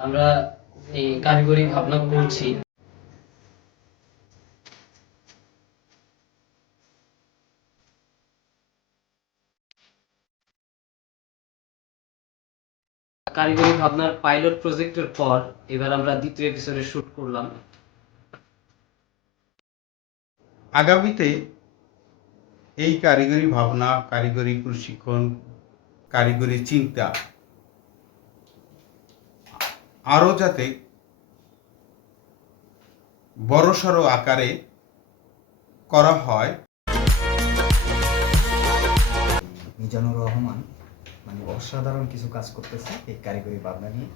আমরা এই কারিগরি ভাবনা করছি। কারিগরি ভাবনার পাইলট প্রজেক্টের পর এবার আমরা দ্বিতীয় এপিসোডে শুট করলাম। আগামীতে এই কারিগরি ভাবনা, কারিগরি প্রশিক্ষণ, কারিগরি চিন্তা আরও যাতে বড়সড় আকারে করা হয়। মিজানুর রহমান অসাধারণ কিছু কাজ করতেছে এই কারিগরি ভাবনা নিয়ে।